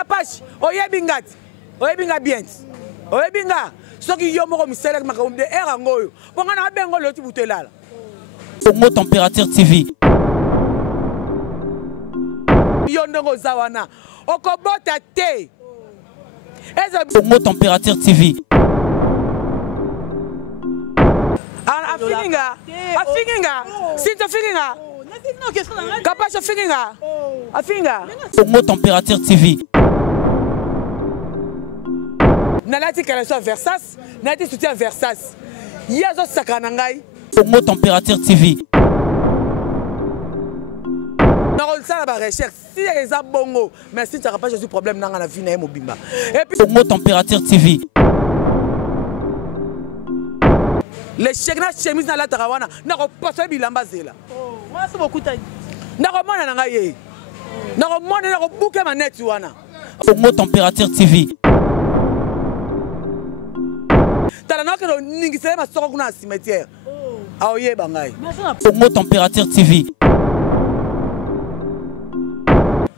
Kapachi, oyebingati. Oyebinga bien. Oyebinga. Soki yo moko misele makambo de era ngoyo. Bonga na bengo loti butelala. Congo Température TV. Yo ndongo zawana. Okobota te. Congo Température TV. Afinga. Afinga. Sinto finga. Kapachi finga. Afinga. Congo Température TV. Nalati kalaso Versas, nalati soutien Versas. Yazo sakanangai. Congo Température TV. Narol ça la recherche. Si les a bongo, mais si tu n'as pas Jésus problème dans la vie na mobimba. Et puis Congo Température TV. les chegna chemise na la tarawana, nako passe bilamba zela. Oh, moi c'est beaucoup tani. Nako mona na ngai. Nako mona nako bouke maneti wana. Congo Température TV. Talanaka ningisele masoko kuna cimetière. Aoye bangai. Congo Température TV.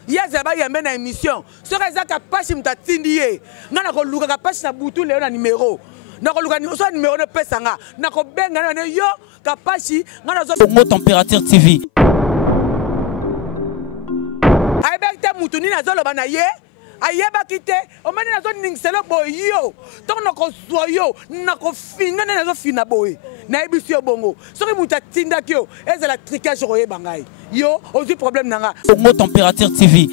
Yazaba yambe na émission. Soka ezaka pashi mtatindie. Ngana ko luka ka pashi na butu leo na numéro. Nako luka ni so numéro de pesanga. Nako benga na yo ka pashi ngana zo Congo Température TV. Aibekte mutuni na zolo bana ye. Ayeba kite, o mani na zo ningselo boyo. Tok nako soyo, nako fina na zo fina boy. Na ebisi bongo. Soki muta tinda kyo, ezala tricage roye bangai. Yo, ozi problème nanga. Congo Température TV.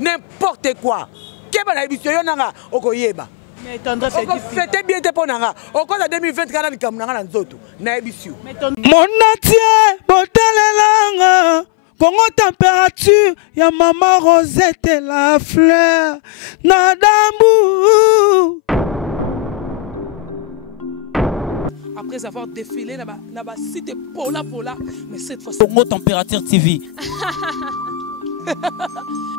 N'importe quoi. Keba na ebisi yo nanga okoyeba. Mais tendresse c'est difficile. C'était bien te ponanga. Au cours de 2024 na kamunanga na nzoto. Na ebisi yo. Mon entier, botalelanga. Congo Température, ya maman Rosette et la fleur, Nadambu. Après avoir défilé là-bas, c'était Pola, mais cette fois-ci. Congo Température TV.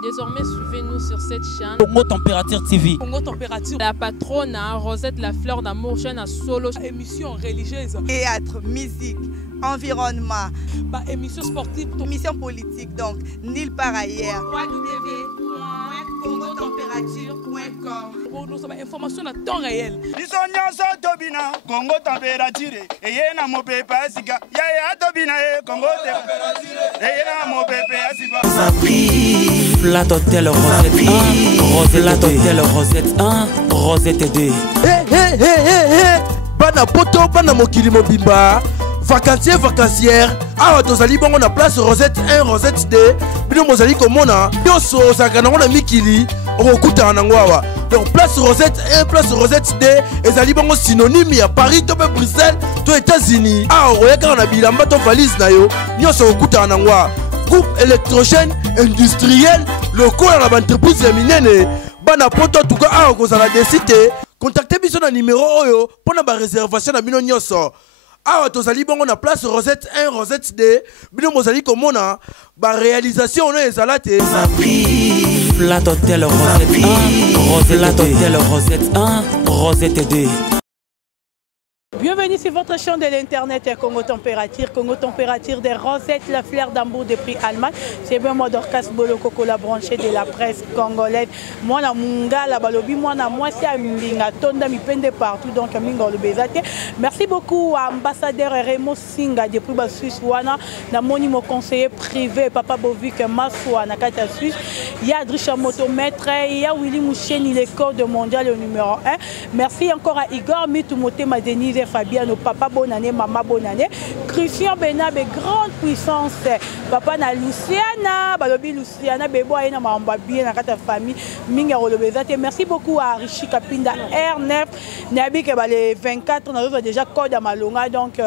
Désormais, suivez-nous sur cette chaîne. Congo Température TV. Congo Température. La patronne, Rosette, la fleur d'amour, chaîne à solo. Émission religieuse. Théâtre, musique, environnement. Bah, émission sportive. Émission politique, donc, nulle part ailleurs. www.congotempérature.com. Pour nous avoir information à temps réel. Congo Température. Et y a mon pépé Asika. Yaya Tobina, Congo Température. Et y a mon pépé Asika. Flat Hotel Rosette 1, Rosette Hotel Rosette 1, Rosette 2. Bana poto, bana mokili mobimba. Vacancier, vacancière. Ah, tozali bongo na place Rosette 1, Rosette 2. Bino mozali komona. Yoso sakana ngona mikili. Okuta nangwawa. Donc place Rosette 1, place Rosette 2. Ezali bongo synonyme ya Paris, to Bruxelles, to États-Unis. Ah, oyaka na bilamba to valise na yo. Yoso okuta nangwa. Groupe électrogène industriel locaux à l'entreprise minene. Bana poto en tout cas à kozala décidé. Contactez biso na numéro oyo pour na réservation na bino nyoso. Ah tozali bongo na place Rosette 1 Rosette 2. Bino mozali komona ba réalisation on ezala te. Flat Hotel Rosette 1, Rosette Hotel Rosette 1, Rosette 2. Bienvenue sur votre chaîne de l'internet Congo Température des Rosettes, la fleur d'amour de prix Allemagne. C'est bien moi Dorcas Bolokoko, la branchée de la presse congolaise. Moi na munga la balobi, moi na moi c'est Mbinga Tonda mi pende partout donc Minga le bezate. Merci beaucoup à ambassadeur Remo Singa depuis la Suisse wana na moni mon conseiller privé Papa Bovik Maswa na Kata Suisse. Il y a Adricha Motomètre, il y a Willy Moucheni le code mondial numéro 1. Merci encore à Igor Mitumote Madenise Fabiano, papa bonne année, maman bonne année. Christian Benabe, grande puissance. Papa na Luciana, balobi Luciana, bebo aina mamba bien na ta famille. Minga rolobezate. Merci beaucoup à Richie Kapinda R9. Nabi ke les 24 on a déjà code à Malonga donc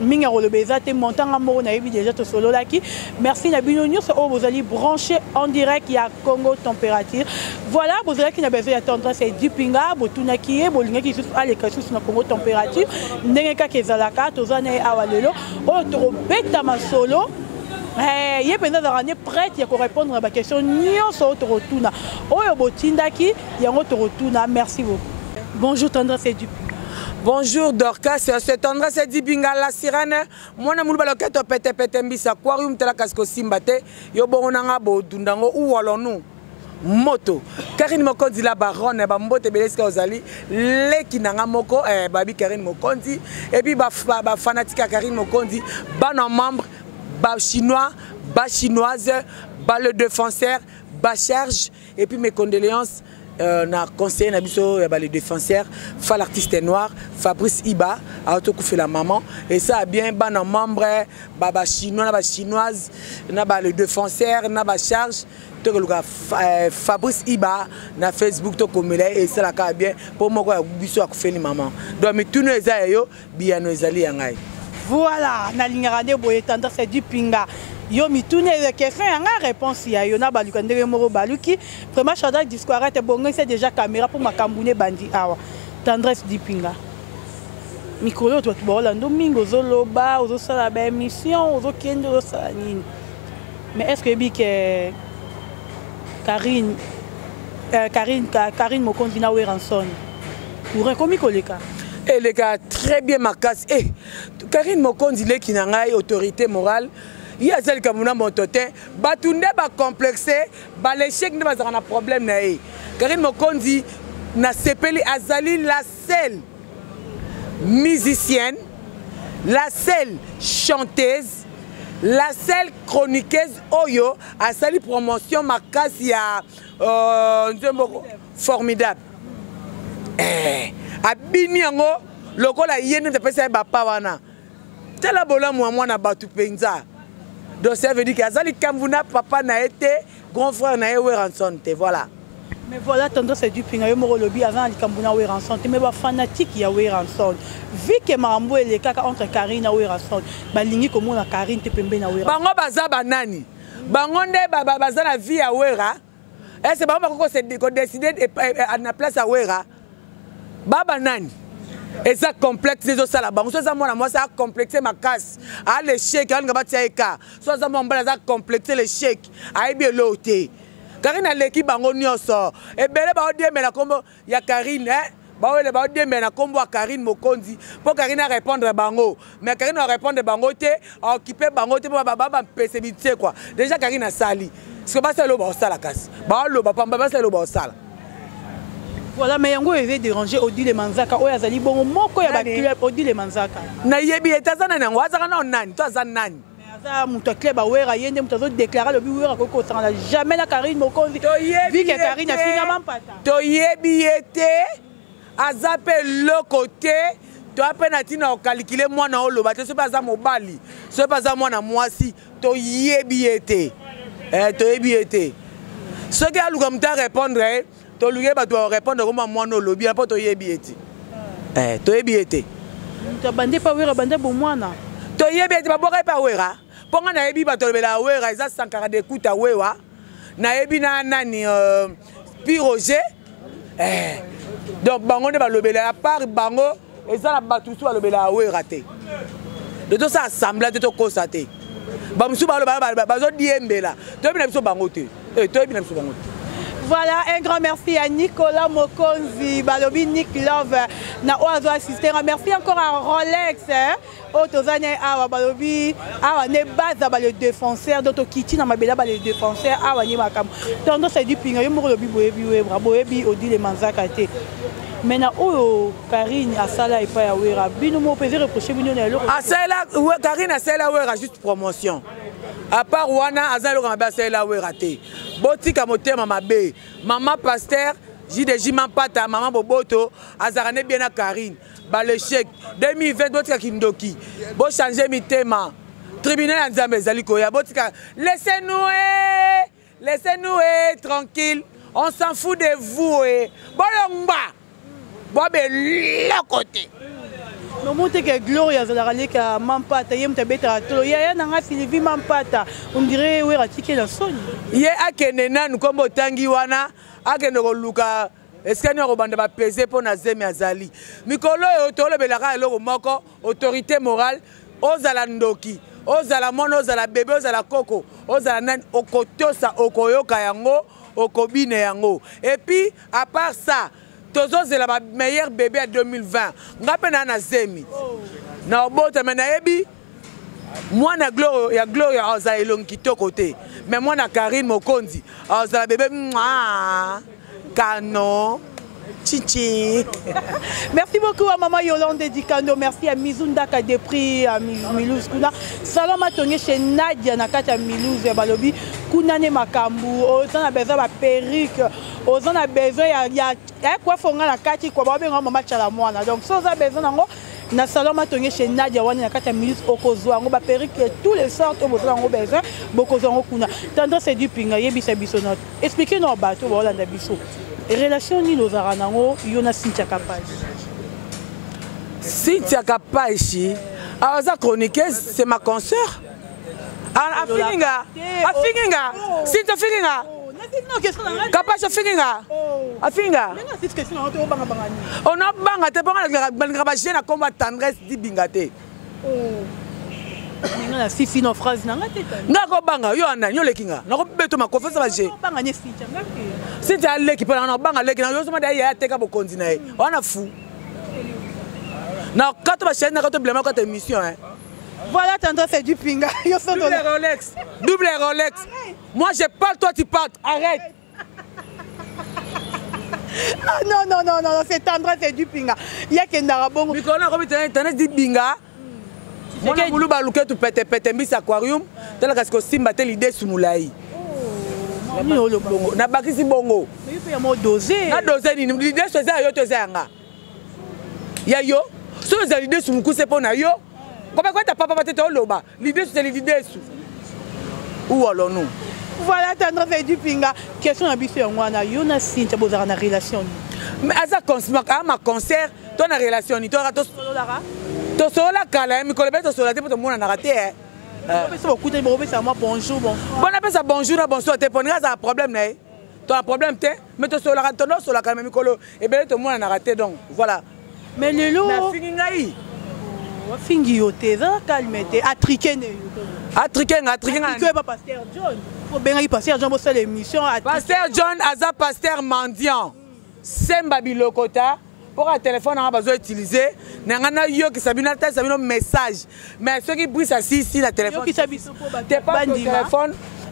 Minga rolobezate montant amour na yebi déjà to solo laki. Merci na bino news oh vous allez brancher en direct il y a Congo Température. Voilà, vous allez qui n'a besoin d'attendre c'est du pinga, botuna qui est bolinga qui à l'école sur Congo Température. Ndenge ka kezalaka tozana awa lelo o to beta masolo. Il y a pendant l'année prête il y a pour répondre à ma question nyonso to rotuna. Oyo botindaki yango to rotuna. Merci beaucoup. Bonjour Tendra c'est du Bonjour Dorcas, c'est Tendresse c'est Dibinga la sirène. Moi na mulba loketo pete pete mbisa aquarium tela kasko simbate yo bonanga bo dundango ou walonu moto. Karine Mokonzi la baronne ba mbote beleska ozali leki nanga moko babi Karine Mokonzi et puis ba fanatique Karine Mokonzi ba non membre ba chinois ba chinoise ba le défenseur ba charge et puis mes condoléances na conseiller na biso les défenseurs fa l'artiste noir Fabrice Iba a tout fait la maman et ça a bien ban en membre ba chinois na ba chinoise na ba le défenseur na ba charge to que Fabrice Iba na Facebook to komela et ça la ka bien pour moi ko biso a fait la maman donc mais tout nous yo bien nous ezali yangai voilà na lingara boye tendance c'est du pinga. Yo mi tourne les questions en réponse ya yo na baluka ndenge moro baluki vraiment Shadrack discours arrête bongo c'est déjà caméra pour makambune bandi awa tendresse dipinga mikolo to bola ndo mingo zoloba ozo sala ba émission ozo kendo ozo sala nini mais est-ce que bi que Karine Mokonzi na Weranson pour comme koleka et les gars très bien Marcas Karine Mokonzi le qui nangai autorité morale. Il y a celle qui a mon toté, batunde ba complexé, ba l'échec ne va pas un problème na e. Karine Mokonzi na sepeli azali la seule musicienne, la seule chanteuse, la seule chroniqueuse oyo a sali promotion makasi ya formidable. Abini yango lokola yene te pesa ba pawana. Tela bola moi na batu penza. Donc ça veut dire que Azali Kamvuna papa n'a été grand frère n'a eu Weranson voilà. Mais voilà tendance c'est du pinga yo moro lobby avant Kamvuna Weranson mais ba fanatique ya Weranson. Vu que Marambo et les kaka entre Karine na Weranson, ba lingi comme na Karine te pembe na Weranson. Bango baza banani. Bango nde baza la vie à Wera. Et c'est bango ko se décider à na place à Wera. Baba nani. Et ça complexe les autres là bango ça moi ça complexer ma casse à l'échec on va tirer ka soit ça mon ça complexer l'échec à bien l'auté Karine a l'équipe bango nyonso et belé ba odie mais la combo ya Karine ba wele ba odie mais na combo Karine Mokonzi pour Karine répondre bango mais Karine répondre bango té occuper bango té ba possibilité quoi déjà Karine a sali ce que ba ça lo ba ça la casse ba lo ba pamba ba ça lo ba ça. Voilà, mais yango evé déranger Odile Manzaka oya zali bongo moko ya ba club Odile Manzaka. Na yebi etazana nango azaka na nani to azana nani. Mais aza muto club awera yende muto zo déclarer le biwera koko sanga jamais la Karine Mokonzi. Vu que Karine a finalement pata. To yebi été azape le côté to apena tina calculer moi na oloba te so pas za mobali. So pas za moi na mwasi to yebi été. To yebi été. Ce que aluka muta répondre to luye ba doit répondre comme moi no lobby pas to yebieti to yebieti to bande pa wera bande bo mwana to yebieti ba boka pa wera ponga na yebi ba to bela wera isa sankara de kuta wewa na yebi na nani pi Roger donc bango ne ba lobela à part bango eza la batusu ba lobela wera te de tout ça assemblage to constater ba musu ba ba zo diembela to bi na biso bango te to bi na biso bango te. Voilà, un grand merci à Nicolas Mokonzi, Balobi Nick Love, na oazo assisté. Merci encore à Rolex, Otozane Awa Balobi, Awa ne baza ba le défenseur, d'auto kiti na mabela ba le défenseur, Awa ni makam. Tandis c'est du pinga, yo mo lobi boyebi webra, boyebi Odile Manzaka te. Maintenant oyo Karine asala ipa ya wera, bino mo pese reprocher bino na lo. Asala Karine asala wera juste promotion. À part wana azalo ka mabasa la wera te. Botika motema mabe maman pasteur JDJ Mampata maman Boboto azarane bien na Karine ba le chèque 2020 botika kindoki bo changer mitema tribunal nzambe zali koya botika laissez-nous tranquille on s'en fout de vous bolongba bobe la côté no monte que Gloria zalaleka Mampata yem tabeta to ya nanga Sylvie Mampata on dirait we ratike na soni ye akene nanu kombo tangi wana akene ko luka eskani ko banda ba peser pour na zemi azali mikolo yo to lebelaka eloko moko autorité morale ozala ndoki ozala mono ozala bébé ozala koko ozala nani okotosa okoyoka yango okobine yango et puis à part ça tozozela ba meilleur bébé à 2020 ngape na zemi na obota mais nayebi moi na gloria aza elongi kitoko te mais moi na Karine Mokonzi aza bébé Kano Chichi. Merci beaucoup à Maman Yolande Dikando, merci à Mizunda qui a des prix à Milouz Kuna. Salam à Tony chez Nadia Nakata Milouz et Balobi. Kunane Makambu, on a besoin de perruque, on a besoin il y a quoi faut la kati quoi ba benga mama chala mwana. Donc ça on a besoin nango na salon à Tony chez Nadia wana Nakata Milouz okozwa ngo ba perruque tous les sortes on a besoin bokozwa ngo kuna. Tendance c'est du pinga yebisa biso note. Expliquez-nous bateau voilà na biso. Relation ni nos aranango yona Cynthia Kapachi. Cynthia Kapachi, aza chroniqueuse, c'est ma consoeur. Afinga, Cynthia Finga. Kapachi Finga. Afinga. On a banga te banga ba jeune combat tendresse di bingate. Nga si fino phrase na ngate tani. Nga ko banga yo ana yo lekinga. Na ko beto ma confiance ba je. Banga ni Cynthia ngate. Cynthia leki pa na banga leki na yo soma da ya teka bo kontina e. Wana fou. Na kato ba chaîne na kato blema ko ta émission hein. Voilà tendance c'est du pinga. Yo so double Rolex. Double Rolex. Moi je parle toi tu parles. Arrête. Ah non, c'est tendresse c'est du pinga. Ya kendara bongo. Mikona ko bitana tendresse di binga. Moi je voulais baluke tu pete mbisi aquarium tala kasi ko simba te l'idée sumulai. Na bakisi bongo. Mais il faut doser. Na doser ni l'idée so za yo to za nga. Ya yo, so za l'idée sumuku c'est pour na yo. Comment quoi ta papa tete oloba. L'idée c'est l'idée sou. Où allons nous? Voilà tendresse c'est du pinga. Question ambitieux ngwana yo na Cynthia bozara na relation. Mais asa ma concert, toi na relation ni toi to to sola kala mi kolebe to sola te pour mona na raté bonjour bon. Bon appelle ça bonjour bonsoir te pour ça problème né. Tu as un problème te mais to sola to no sola kala mi kolo et ben to mona na raté donc voilà. Mais le lot na fingi ngai. Fingi yo te za calmete atriquer ne. Atriquer pas pasteur John. Faut bien y passer John pour cette émission. Pasteur John aza pasteur mendiant. Semba bilokota. Pour un téléphone, on a besoin d'utiliser. On a yo qui s'abonne à un message. Mais ceux qui brisent ça, si la téléphone. Qui s'abonne t'es pas le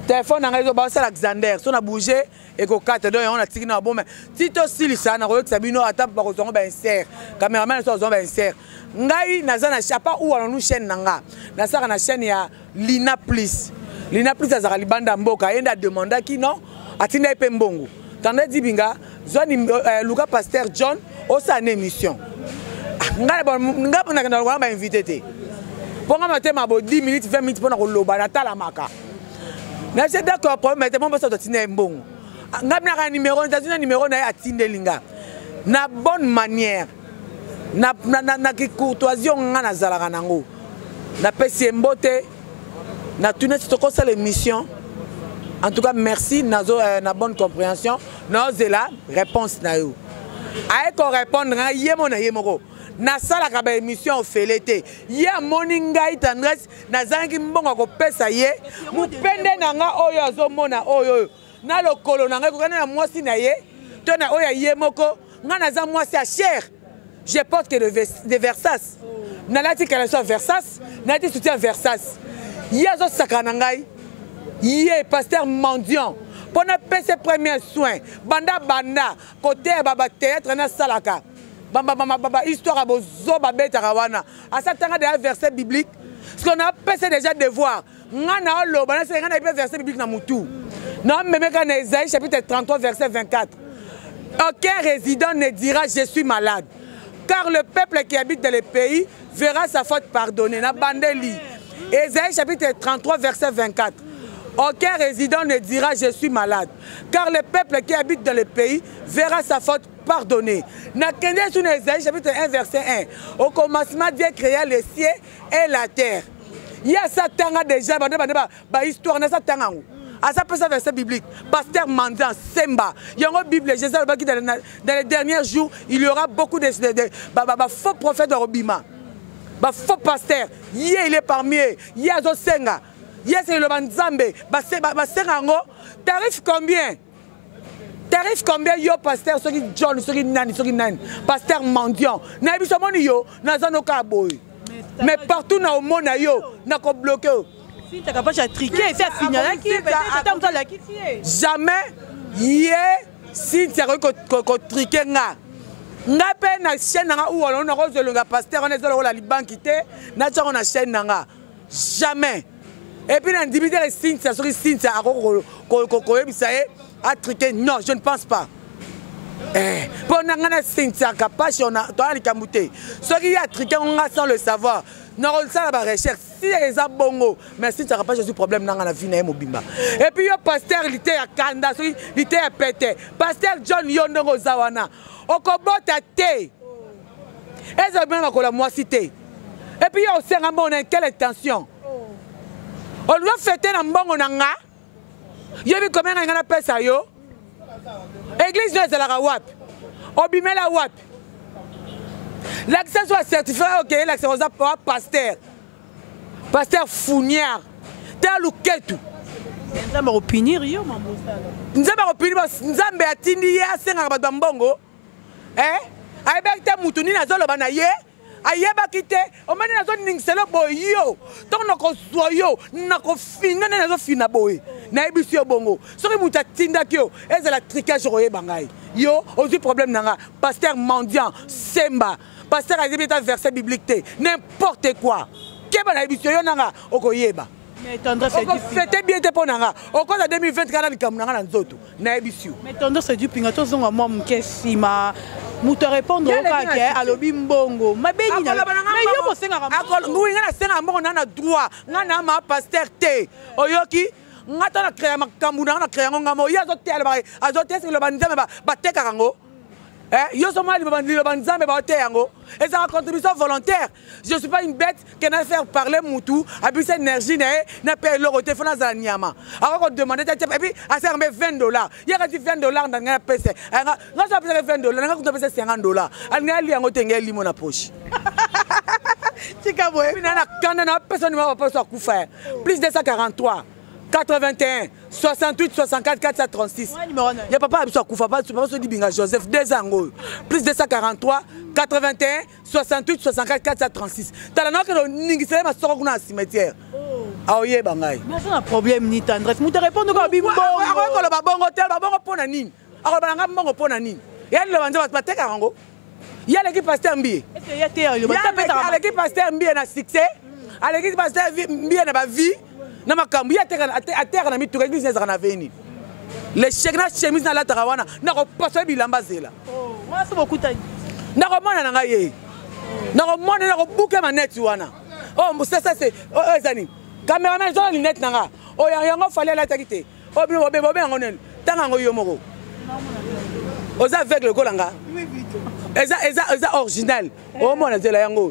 téléphone, on a besoin d'Alexander. Si on a bougé et qu'on carte, donc on a tiré dans bon. Mais si tu as ça, on a qui s'abonne à table pour qu'on insère. Caméraman, on a insère. Ngai naza na chapa ou on nous chaîne nanga. Na ça na chaîne ya Lina Plus. Lina Plus azara libanda mboka. Yenda demanda qui non. Atina epe mbongo. Tandis dibinga, Zoni Luka Pasteur John. Au sein de l'émission. Je vais invité. Pour moi, je 10 minutes, 20 minutes pour nous loba na tala maka. Na c'est d'accord pour mais mon boss doit un bon. Ngabna numéro, un numéro na atinde linga. Na bonne manière. Na courtoisie ngana zalaka nango. Na pesi mbote. Na tune toko ça l'émission. En tout cas, merci na bonne compréhension. Na zela réponse na yo. Aïe qu'on répondre à yémoko. Na sala ka ba émission felete. Ya morning guy tendresse na zangi mbongo ko pesa ye. Mu pende na nga oyo azomona oyo. Na lokolo na nga ko na mwasi na ye. To na oyo yémoko nga na za mwasi a cher. Je porte que de Versace. Na lati que soit Versace, na ti soutien Versace. Ya zo sakana ngai. Yé pasteur mendiant. Pour ne pas ses premiers soins, banda côté baba théâtre na salaka, baba histoire à bozo babé tarawana. À ça t'as des versets bibliques. Ce qu'on a passé déjà devoir. Ngana lo bana c'est ngana verset biblique na mutu. Non mais quand Ésaïe chapitre 33 verset 24. Aucun résident ne dira je suis malade, car le peuple qui habite dans le pays verra sa faute pardonnée. Na bandeli. Ésaïe chapitre 33 verset 24. Aucun résident ne dira je suis malade, car le peuple qui habite dans le pays verra sa faute pardonnée. Na kende sur Ésaïe chapitre 1 verset 1. Au commencement Dieu créa les cieux et la terre. Il y a ça tanga déjà histoire na ça tanga. À ça peut ça verset biblique. Pasteur Mandan Semba. Il y a une Bible Jésus qui dans les derniers jours, il y aura beaucoup de faux prophètes de Robima. Faux pasteur. Il est parmi eux. Il y a Zosenga. Yes, le Banzambe, tarif combien? tarif combien yo pasteur soki John soki nani pasteur mendiant na biso moni yo na zanoka boy mais partout na omona yo na ko bloquer si tu capable de triquer c'est signaler qui peut-être la qui jamais yé si tu ko triquer nga pe na chaîne nga ou on ko zelonga pasteur on ezolo la libanki te na tshako na chaîne nga jamais et puis na ndibité les signes ça soki signe ça ko yebisa à triquer non je ne pense pas pour n'angana signe ça capable on a dans les camouté ce qui a triqué on a sans le savoir non ça la recherche si les a bongo mais si ça capable je suis problème n'angana vie na mobimba et puis yo pasteur lité à kanda lité à pété pasteur John Yondongo Zawana okobota te ezo bien makola moi cité et puis yo senga mbona quelle intention on doit fêter na mbongo nanga yebi combien ngana pesa yo église de la wapi obimela wapi l'accès soit certifié OK l'accès aux pasteur Founière tel ou ketu nzamba opinir yo mamosala nzamba opinir nzambe atindi ya senga ba mbongo ayebaki te mutu nini azoloba na ye ayebaki te omani nazoningiselo boye yo ntongo nakozwa yo nakofinga nde nazofina boye nayebisi yo bongo soki mutu atindaki yo ezala tricage koyeba ngai yo ozwi problème na nga pasteur mendiant semba pasteur ayebi eta verset biblique te n'importe quoi keba nayebisi yo nanga okoyeba okofete bien te mpo nanga okoza 2024 likambo nanga na nzoto nayebisi yo mais tendance du pinga tozonga mwa moke nsima mutu répondre okake alobi mbongo mabeni na yo bosengaka ngui nga nasenga mbongo na na droit nga na ma pasteur te oyoki nga to na créer makambo nanga na créer yango ngamo ye azotesa liloba nzambe batekaka yango yo soma liloba nzambe baoteya yango ezaka contribution volontaire je suis pas une bête que na faire parler mutu abisa énergie na ye na pe eloko te fo nazala nyama akokodemande te et puis asermbe $20 yekati $20 na ngai apesa nga so apesaka $20 nanga kutu apesa $50 alingai ali yango te ngai limo na poche tika boye puis na kanda na apesa numéro baposo akufa plus 243 81 68 64 436. Il y a papa Abisou Koufa, pas de Binga Joseph, 2 ans. Plus 243 81 68 64 436. T'as la note que Ningisele m'a sorti dans le cimetière. Ah oui, bangay. Mais c'est un problème ni tendresse. Nous te répondons comme bimbo. Alors que le babon hotel, babon ponanine. Alors que le babon ponanine. Il y a le bandit va te carango. Il y a l'équipe pasteur Mbi. Il y a l'équipe pasteur Mbi na succès. À l'équipe pasteur Mbi na ba vie. Na makambu ya terre na mitu église na veni les chèques na chemise na la tarawana na ko passe bilamba zela moi c'est beaucoup tani na ko mona na ngai na ko mona na ko bouquer manette wana oh ça c'est oh ezani cameraman zo lunette nanga oh yango fallait la takite oh bi bobe ngonen tanga ngo yo moko oza aveugle kolanga eza original oh mona zela yango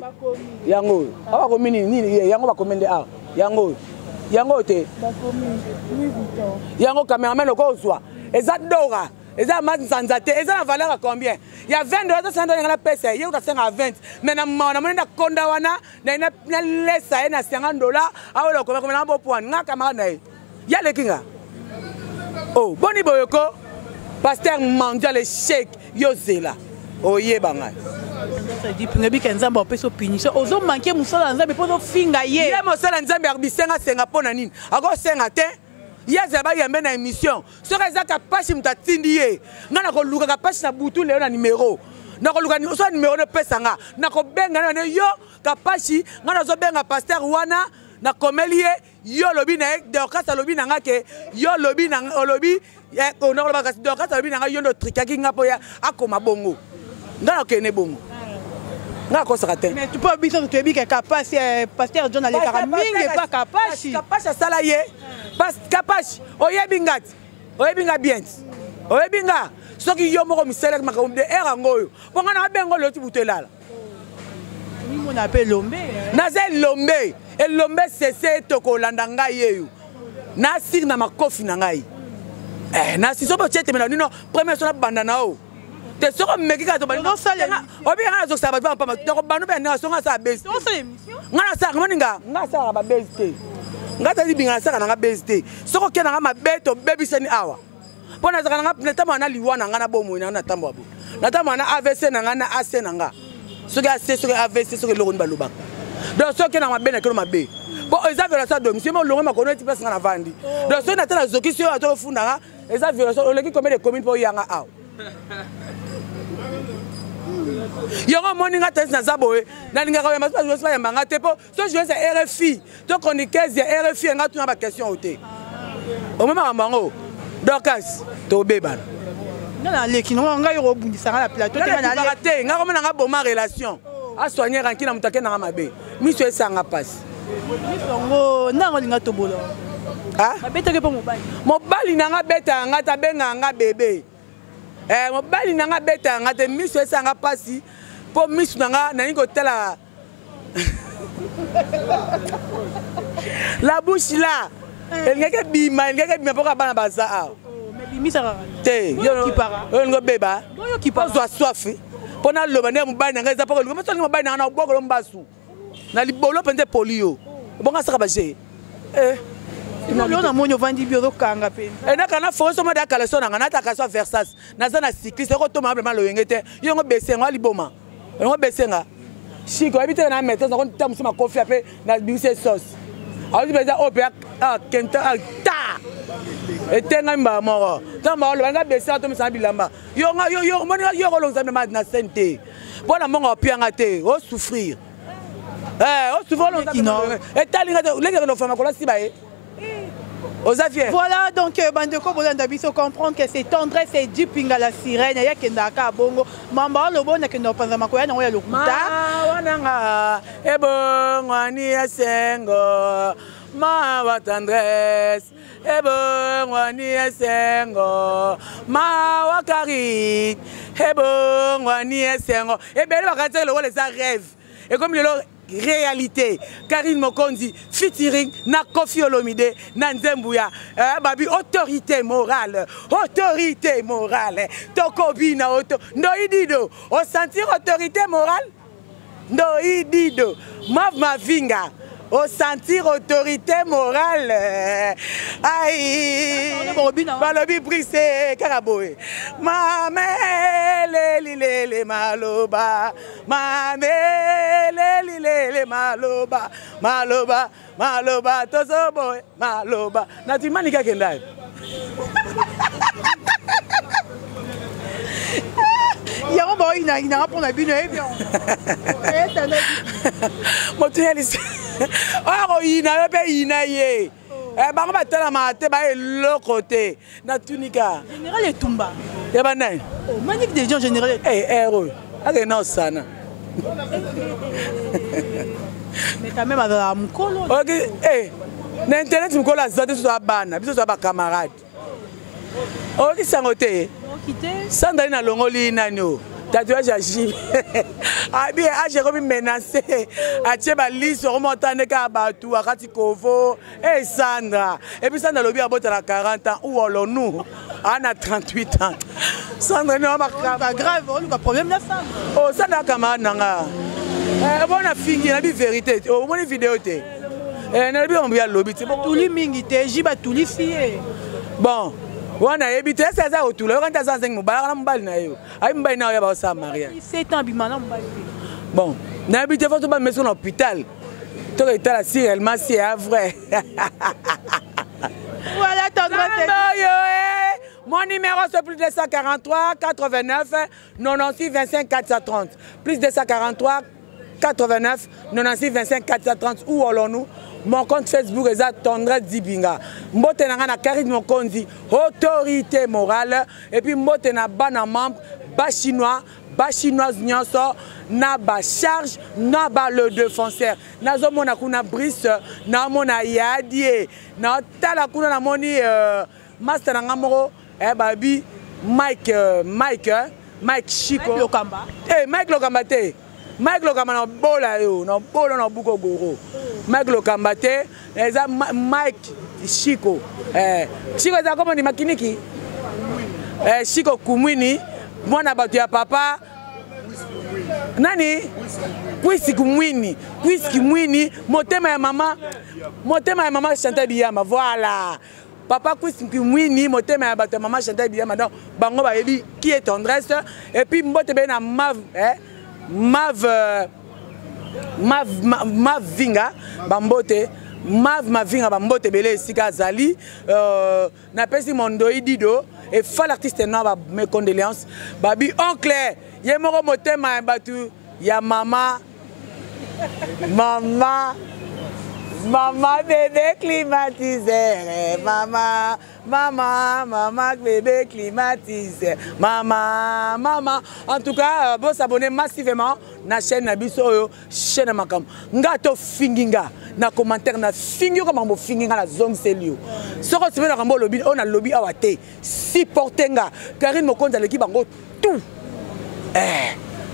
aba ko mini yango ba komende a yango te yango cameraman okozwa eza dora eza manzanza te eza na valeur à combien il y a $20 ça ndonga na pesa ye utasenga à 20 mais na monenda konda wana na lesa na $50 awelo ko na bo point nga camarade na ya lekinga oh boni boyoko pasteur mandia le cheikh yozela oyeba ngai dit pinga nzambe opeso punition ozo manquer musala nzambe poto finga ye ye musala nzambe arbisenga senga pona nini ako senga te yeza ba yambe na émission soka ezaka pashi mutatindi ye ngana ko luka ka pashi na butu leo na numéro na ko luka ni so numéro ne pesanga na ko benga na yo ka pashi ngana zo benga pasteur wana na komelie yo lobi na de okasa lobi na ngake yo lobi na olobi ko na loba ka de okasa lobi na nga yo ndo trikaki ngapo ya akoma bongo ngana kene bongo. Mais tu peux obligé de te capable pasteur John allait mingi pas capable capable sala ye capable oyebingati oyebinga bien oyebinga soki yo moko misele makambo de era ngoyo bonga na bengo loti butelala ni mon appel lombe na ze lombe et lombe cesse to ko landa ngai yeyo na sir na makofi na ngai na siso bo chete mena nino premier so na banda na o te soko meki to bani no sale obi nga zo saba ba pa to banu be na so nga sa base to sale émission nga sa ngoni nga sa ba base te nga ta libinga sa nga base te soko ke na ma beto baby seni awa mpo natambola na liwa na nga na bomoi na nga natambola bo natambola na AVC na nga na AC na nga soki AC soki AVC soki eloko ni balobaka donc soki na mabe na kelo mabe mpo eza violation ya domicile mo olongo makono eti place nga na vandi donc soki natala zoki si oyo atofunda nga eza violation oleki combien de commune mpo yanga awa yango omoni nga tesi naza boye nalingaka oyamba soki bayambanga te mpo so journaliste ya RFI to chroniqueuse ya RFI yanga tuna baquestion o te omema makambo yango Dorcas tobebana nana leki no ngai robundisanga la plateau te nga komona nga boma relation asoigner ranki na moto ake nanga mabe miso esanga pasi ngo nango linga tobola abetaki mpo mobali nanga beta yanga tabenga nga bebe mobali nanga beta yanga te miso esanga pasi mpo miso nanga nalingi kotala la bouche là elingaki bima mpo ka bana baza awa te olingo beba ozwa swafi mpo naloba nde mobali nanga eza mpo kolingo mosolingi mobali nanga na obokolo mbasu na libolo mpenza polio bonga saka baje namoni ovandi bi ozokanga mpe enaka na fo somo da kaleso nanga nataka so versas naza na cycliste ekotoma vraiment loyenge te yongo besenga aliboma yongo besenga chiko oyebi te na maîtresse nakota mosu makofi ape na bimisi sauce aozi mpenza oyo mpe kenta ta etengami mbala moko ntango oloba nga besenga to misana bilamba omoni yokolongisa mpe na scène te mpo na mbongo opianga te osouffrir Voilà donc bandeko bolanda biso comprendre que c'est tendresse et du pinga la sirène ya kendaka bongo mamba lobona que no panza makoya na ya lokuta wananga ebongwani esengo ma wa tendresse ebongwani esengo ma wa cari ebongwani esengo ebele bakatse le wole ça rêve et comme le réalité Karine Mokonzi featuring na Koffi Olomide na Nzembuya babi autorité morale tokobina auto ndoidido o sentir autorité morale ndoidido mavinga au sentir autorité morale aïe balobi brise karaboe mamele lilele maloba mamele lilele maloba tozoboe maloba natimani kakendai yango baoyinanga mpona bino ebio moto ya lisa oyo koyina yo mpe yina ye bango batalamaka te baeloko te natunika général etumba ya banani magnifique des gens général oyo akena osana mais quand même azala mokolo na internet mokolo aza te soso abana biso soa bacamarade oyokisango te sandali na longoli nani o tatouage ya jibe abi ajekomi menacé atie balise okomotane kaka bato akati kovo Sandra epuis Sandra alobi abotala 40 ans ou olonu ana 38 ans Sandra ni grave oluka problème na Sandra Sandra camarade nanga bona fingi na bi vérité omoni vidéo te nalobi ombi alobi te tuli mingi te jiba tuli fie bon wana yebi te ese aza kotula yoka nti aza nzengi mobali aka na mobali na ye ayi mobali na oyo baosala mariage 7 ans abima na mobali bon nayebi te fo to bameso na hôpital toko etala si réellement si ya vrai voilà tondoyo mon numéro c'est plus 243 89 96 25 430 plus 243 89 96 25 430 où allons-nous mon compte Facebook est Tendresse Dibinga. Mbote na Karine Mokonzi, autorité morale. Et puis mbote na bana membre, bas chinois, bas chinoise nyonso, na ba charge, na ba le défenseur. Na zo mona kuna Brice, na mona Yadie, na tala kuna na moni master na ngamoro, babi Mike Chico. Mike Lokamba. Mike Lokamba te. Mike Lokamba na bola yo, na bola na buko goro. Mike Lokamba te, eza Mike Chico. Chico eza koma ni makiniki. Chico Kumwini, mwana bato ya papa. Nani? Whisky Mwini, motema ya mama Chantal Biyama, voilà. papa Kousinki Mwini motema ya bato maman Chantal Biyama donc bango ba yebi qui est tendresse et puis mbote be na Mav Vinga bambote Mav Mavinga bambote belé esika zali na pesi mondoi dido et fa l'artiste noir ba mes condoléances babi oncle ye moko motema batu ya mama bébé climatisé maman bébé climatisé maman en tout cas bon s'abonner massivement na chaîne Nabiso chaîne Makam ngato finginga na commentaire na fingi comme mo finginga na zone selio soko sebe na kambo lobby on a lobby awate supportenga Karine Mokonza l'équipe bango tout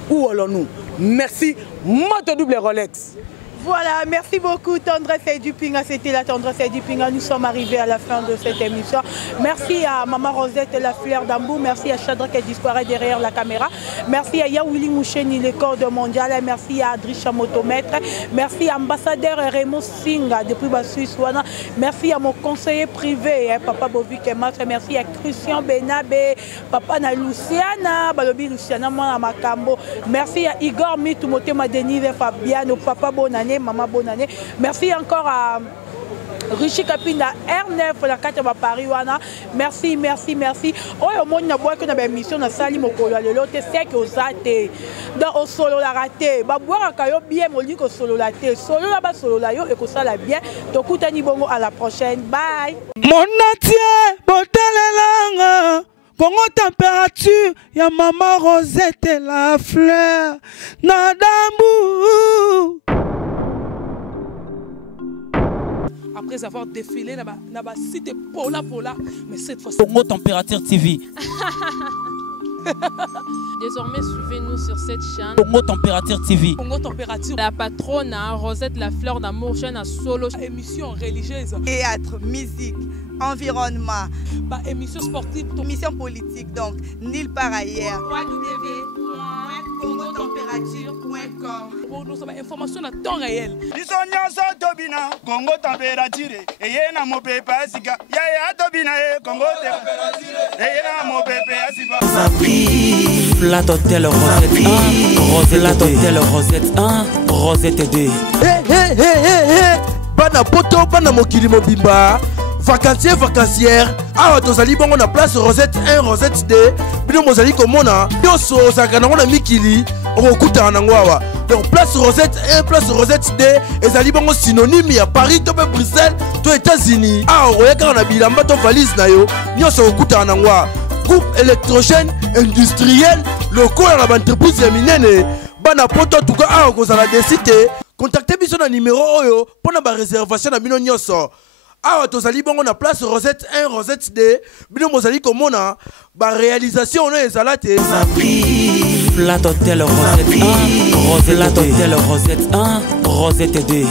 où allons-nous? Merci moto double Rolex. Voilà, merci beaucoup Tendresse et Dupinga, c'était la Tendresse et Dupinga. Nous sommes arrivés à la fin de cette émission. Merci à Maman Rosette et la Fleur d'Ambou, merci à Chadra qui disparaît derrière la caméra, merci à Yaouli Moucheni, le corps mondial, merci à Adrisha Motomètre, merci à Ambassadeur Raymond Singa depuis la Suisse, merci à mon conseiller privé, Papa Bovik et Mastre, merci à Christian Benabe, Papa na Luciana, Balobi Luciana, Mona Makambo, merci à Igor Mitoumote Madenive Fabiano, Papa Bonane, Maman bonne année. Merci encore à Richie Kapinda R9 la 4 à Paris. Merci. Oh, au monde n'a pas une émission dans Sali Mokolo. Le lot c'est que aux athées. Dans au solo la raté. Ba boire à Kayo bien, mon lit au solo la thé. Solo là-bas, solo là, yo, et que ça la bien. Donc, Koutani Bongo à la prochaine. Bye. Mon natie, Botalelanga. Congo température, ya Maman Rosette et la Fleur. Nadambu. Après avoir défilé, là-bas, c'était Pola, mais cette fois-ci. Congo Température TV. Désormais, suivez-nous sur cette chaîne. Congo Température TV. Congo Température. La patronne, Rosette la Fleur d'Amour, chaîne à solo. Émission religieuse. Théâtre, musique, environnement. Émission sportive. Émission politique, donc, nulle part ailleurs. www.congotempérature.com. Pour nous avoir information à temps réel. Bisonya Tobina, Congo Température, et yena mo pepe asika, ya Tobina Congo Température, et yena mo pepe asika. Flat Hotel Rosette 1, Flat Hotel Rosette 1, Rosette 2. Bana poto, bana mokili mobimba. Vacancière, awa tozali bongo na place Rosette 1, Rosette 2, bino mozali komona, yoso sakana ngona mikili, okuta nango awa. Donc place Rosette 1, place Rosette 2, ezali bongo synonyme ya Paris to pe Bruxelles, to États-Unis. Awa oyaka na bilamba to valise na yo, nyoso okuta nango awa. Groupe électrogène industriel, lokola na entreprise ya minene, bana poto tuka awa kozala desite, contactez biso na numéro oyo pona ba réservation na bino nyoso. Awa tozali bongo na place Rosette 1, Rosette 2, bino mozali komona ba réalisation ono ezalate. Flat Hotel Rosette 1, Flat Hotel Rosette 1, Rosette 2.